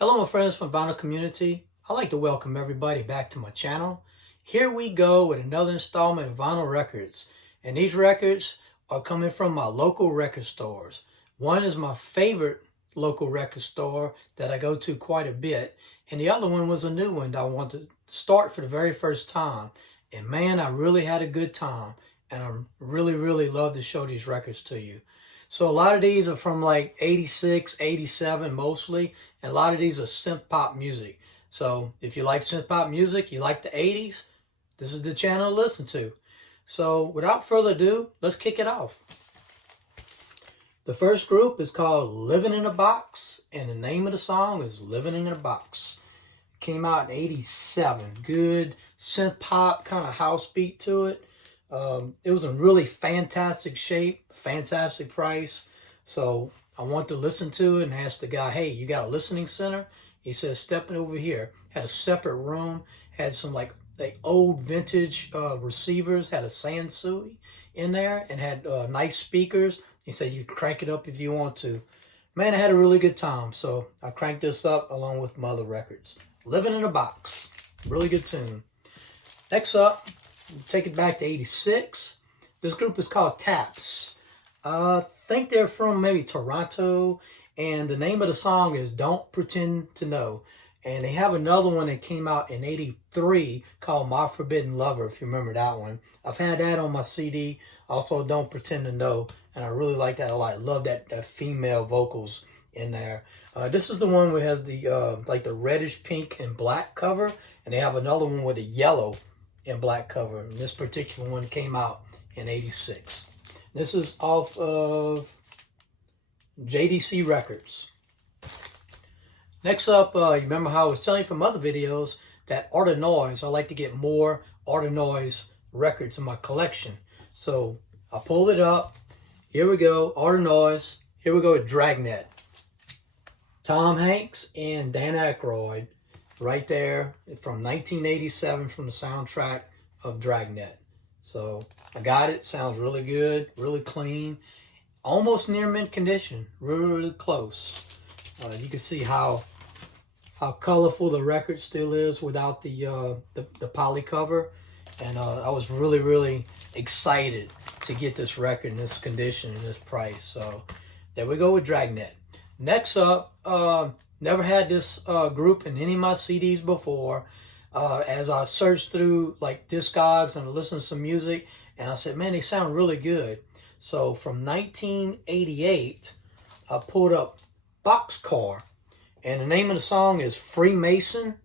Hello, my friends from vinyl community. I'd like to welcome everybody back to my channel. Here we go with another installment of vinyl records. And these records are coming from my local record stores. One is my favorite local record store that I go to quite a bit. And the other one was a new one that I wanted to start for the very first time. And man, I really had a good time. And I really love to show these records to you. So a lot of these are from like 86, 87 mostly, and a lot of these are synth-pop music. So if you like synth-pop music, you like the 80s, this is the channel to listen to. So without further ado, let's kick it off. The first group is called Living in a Box, and the name of the song is Living in a Box. It came out in 87. Good synth-pop kind of house beat to it. It was in really fantastic shape, fantastic price. So I wanted to listen to it and asked the guy, hey, you got a listening center? He said, step over here. Had a separate room, had some like old vintage receivers, had a Sansui in there, and had nice speakers. He said you can crank it up if you want to. Man, I had a really good time. So I cranked this up along with my other records. Living in a Box, really good tune. Next up, take it back to 86. This group is called Taps. I think they're from maybe Toronto, and the name of the song is Don't Pretend to Know. And they have another one that came out in 83 called My Forbidden Lover, if you remember that one. I've had that on my CD, also Don't Pretend to Know, and I really like that a lot. I love that female vocals in there. This is the one where it has the like the reddish pink and black cover, and they have another one with a yellow and black cover. And this particular one came out in 86. This is off of JDC Records. Next up, you remember how I was telling you from other videos that Art of Noise, I like to get more Art of Noise records in my collection. So I pulled it up. Here we go, Art of Noise. Here we go with Dragnet. Tom Hanks and Dan Aykroyd right there from 1987 from the soundtrack of Dragnet. So I got it. Sounds really good, really clean, almost near mint condition, really close. You can see how colorful the record still is without the poly cover, and I was really excited to get this record in this condition and this price. So there we go with Dragnet. Next up, never had this group in any of my CDs before. As I searched through like Discogs and listened to some music, and I said, man, they sound really good. So from 1988, I pulled up Boxcar, and the name of the song is Freemason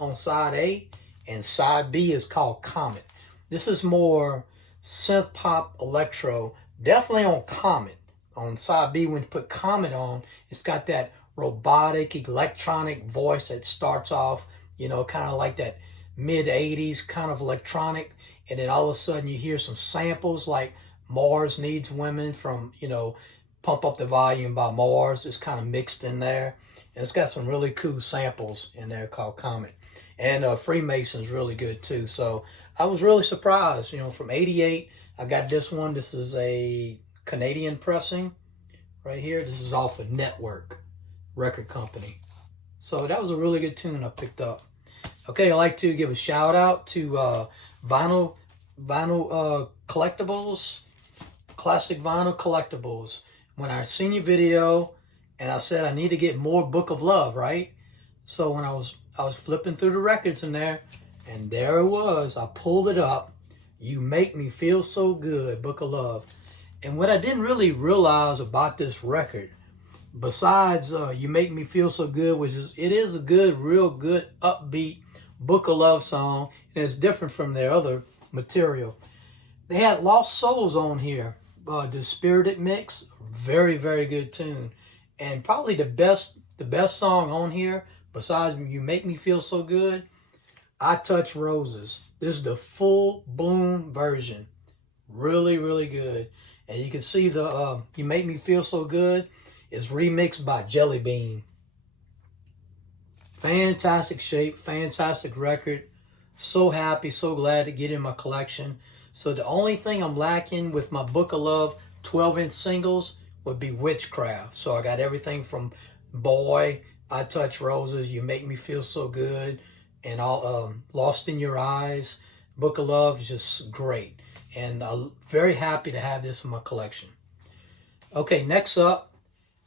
on side A, and side B is called Comet. This is more synth pop electro, definitely on Comet. On side B, when you put Comet on, it's got that robotic electronic voice that starts off, you know, kind of like that mid-80s kind of electronic, and then all of a sudden you hear some samples like Mars Needs Women from, you know, Pump Up the Volume by Mars. It's kind of mixed in there, and it's got some really cool samples in there called Comet. And Freemason's really good too. So I was really surprised, you know, from 88, I got this one. This is a Canadian pressing right here. This is off of Network Record Company. So that was a really good tune I picked up. Okay, I'd like to give a shout out to vinyl collectibles, classic vinyl collectibles. When I seen your video and I said I need to get more Book of Love, right? So when I was flipping through the records in there, and there it was. I pulled it up. You Make Me Feel So Good, Book of Love. And what I didn't really realize about this record, besides You Make Me Feel So Good, which is, it is a good, real good, upbeat Book of Love song, and it's different from their other material. They had Lost Souls on here, the Spirited Mix, very good tune, and probably the best song on here, besides You Make Me Feel So Good, I Touch Roses. This is the full bloom version, really good. And you can see the You Make Me Feel So Good is remixed by Jelly Bean. Fantastic shape, fantastic record. So happy, so glad to get in my collection. So the only thing I'm lacking with my Book of Love 12-inch singles would be Witchcraft. So I got everything from Boy, I Touch Roses, You Make Me Feel So Good, and all Lost in Your Eyes. Book of Love is just great. And I'm very happy to have this in my collection. Okay, next up,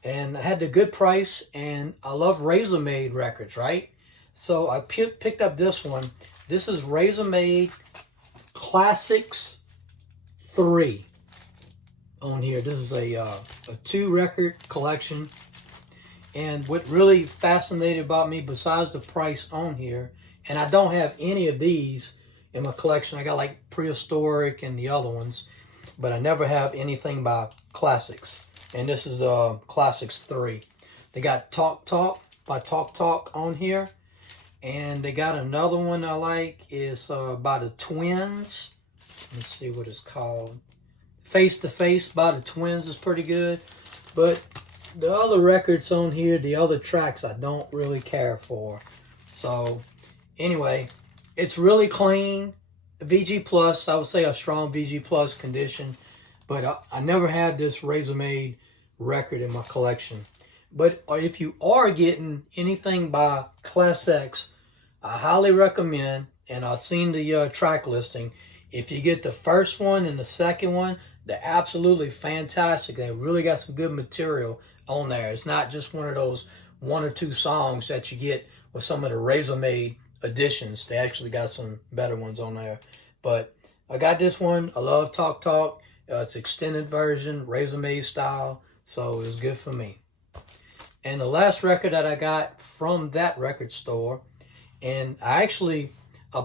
and I had the good price, and I love Razormaid records, right? So I picked up this one. This is Razormaid Classics 3 on here. This is a 2-record collection. And what really fascinated about me, besides the price on here, and I don't have any of these in my collection. I got like Prehistoric and the other ones, but I never have anything by Classics. And this is Classics 3. They got Talk Talk by Talk Talk on here. And they got another one I like, is by the Twins. Let's see what it's called. Face to Face by the Twins is pretty good. But the other records on here, the other tracks, I don't really care for. So anyway, it's really clean. VG Plus, I would say a strong VG Plus condition. But I never had this Razormaid record in my collection. But if you are getting anything by Class X, I highly recommend, and I've seen the track listing, if you get the first one and the second one, they're absolutely fantastic. They really got some good material on there. It's not just one of those 1 or 2 songs that you get with some of the Razormaid editions. They actually got some better ones on there. But I got this one. I love Talk Talk. It's extended version, Razormaid style, so it was good for me. And the last record that I got from that record store, and I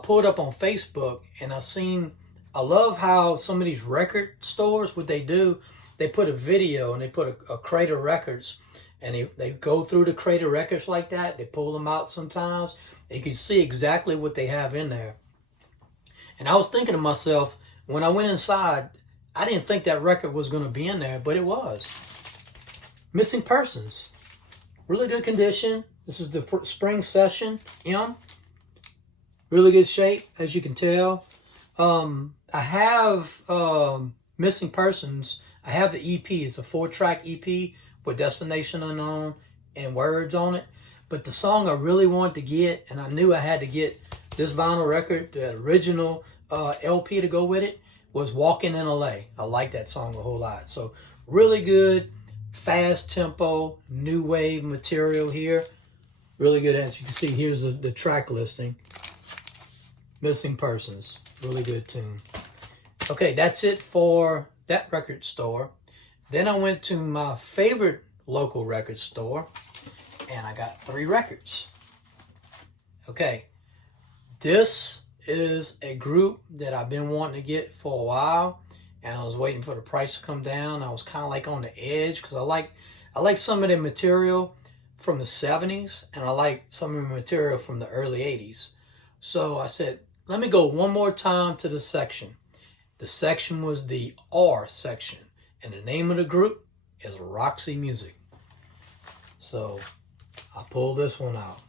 pulled up on Facebook, and I love how some of these record stores, what they do, they put a video and they put a crate of records, and they go through the crate of records like that. They pull them out sometimes. You can see exactly what they have in there. And I was thinking to myself, when I went inside, I didn't think that record was going to be in there, but it was. Missing Persons. Really good condition. This is the Spring Session M. Really good shape, as you can tell. I have Missing Persons. I have the EP. It's a 4-track EP with Destination Unknown and Words on it. But the song I really wanted to get, and I knew I had to get this vinyl record, the original LP to go with it, was Walking in LA. I like that song a whole lot. So really good, fast tempo, new wave material here. Really good. As you can see, here's the track listing. Missing Persons. Really good tune. Okay, that's it for that record store. Then I went to my favorite local record store, and I got 3 records. Okay, this is a group that I've been wanting to get for a while, and I was waiting for the price to come down. I was kind of like on the edge because I like some of the material from the 70s, and I like some of the material from the early 80s. So I said, let me go one more time to the section. The section was the R section, and the name of the group is Roxy Music. So I pulled this one out.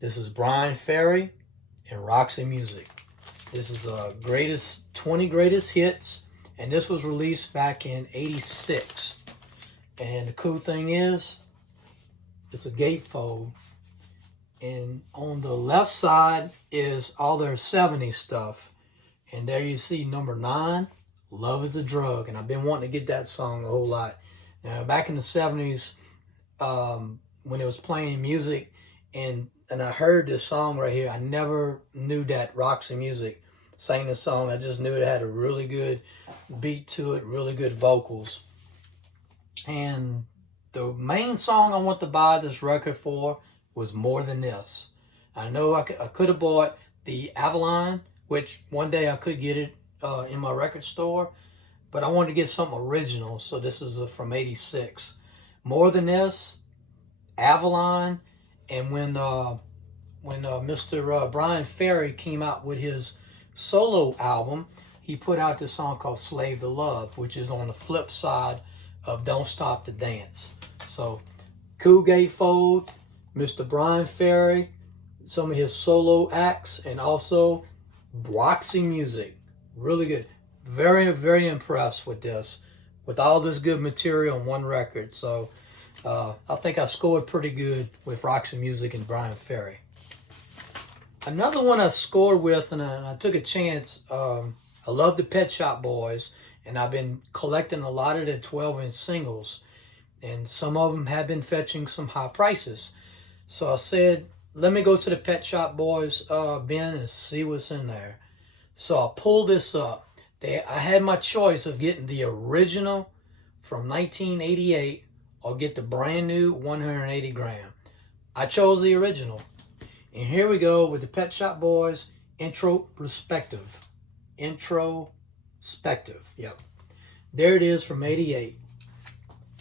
This is Bryan, Ferry, and Roxy Music. This is 20 greatest hits, and this was released back in '86. And the cool thing is, it's a gatefold, and on the left side is all their 70s stuff. And there you see number 9, Love is a Drug. And I've been wanting to get that song a whole lot. Now, back in the 70s, when it was playing music, and I heard this song right here, I never knew that Roxy Music sang this song. I just knew it had a really good beat to it, really good vocals. And the main song I want to buy this record for was More Than This. I know I could have bought the Avalon, which one day I could get it in my record store, but I wanted to get something original, so this is from '86. More Than This, Avalon, and when Mr. Bryan Ferry came out with his solo album, he put out this song called Slave to Love, which is on the flip side of Don't Stop the Dance. So, cool gatefold, Mr. Bryan Ferry, some of his solo acts, and also Roxy Music. Really good. Very, very impressed with this, with all this good material on one record. So I think I scored pretty good with Roxy Music and Bryan Ferry. Another one I scored with, and I took a chance, I love the Pet Shop Boys, and I've been collecting a lot of the 12-inch singles, and some of them have been fetching some high prices. So I said, let me go to the Pet Shop Boys bin and see what's in there. So I pulled this up. I had my choice of getting the original from 1988 or get the brand new 180 gram. I chose the original. And here we go with the Pet Shop Boys Introspective. Introspective, yep. There it is from 88.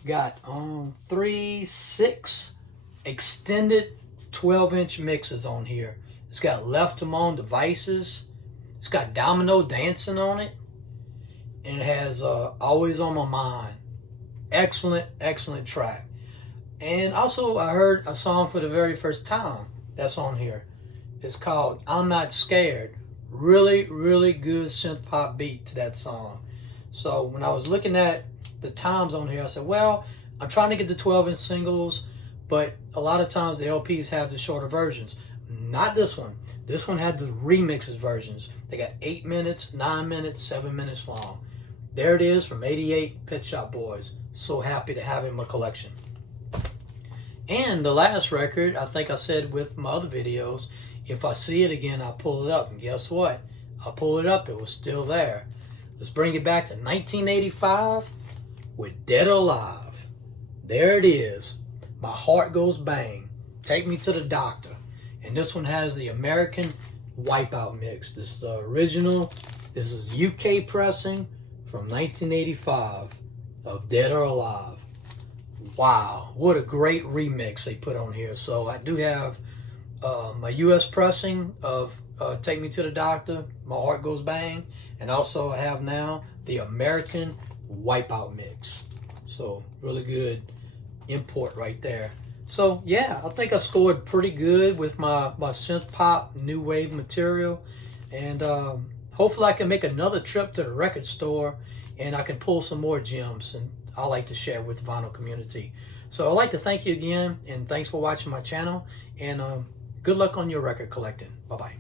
Got 6 extended 12-inch mixes on here. It's got Left 'Em On Devices. It's got Domino Dancing on it. And it has Always On My Mind. Excellent, excellent track. And also I heard a song for the very first time that's on here. It's called I'm Not Scared. Really, really good synth pop beat to that song. So when I was looking at the times on here, I said, well, I'm trying to get the 12-inch singles, but a lot of times the LPs have the shorter versions. Not this one. This one had the remixes versions. They got 8 minutes, 9 minutes, 7 minutes long. There it is from 88 Pet Shop Boys. So happy to have it in my collection. And the last record, I think I said with my other videos, if I see it again, I'll pull it up. And guess what? I'll pull it up. It was still there. Let's bring it back to 1985 with Dead or Alive. There it is. My Heart Goes Bang. Take Me to the Doctor. And this one has the American Wipeout mix. This is the original. This is UK pressing from 1985 of Dead or Alive. Wow, what a great remix they put on here. So I do have my US pressing of Take Me to the Doctor, My Heart Goes Bang, and also I have now the American Wipeout mix. So really good import right there. So yeah, I think I scored pretty good with my Synth-pop New Wave material, and hopefully I can make another trip to the record store and I can pull some more gems and I like to share with the vinyl community. So I'd like to thank you again, and thanks for watching my channel, and good luck on your record collecting. Bye-bye.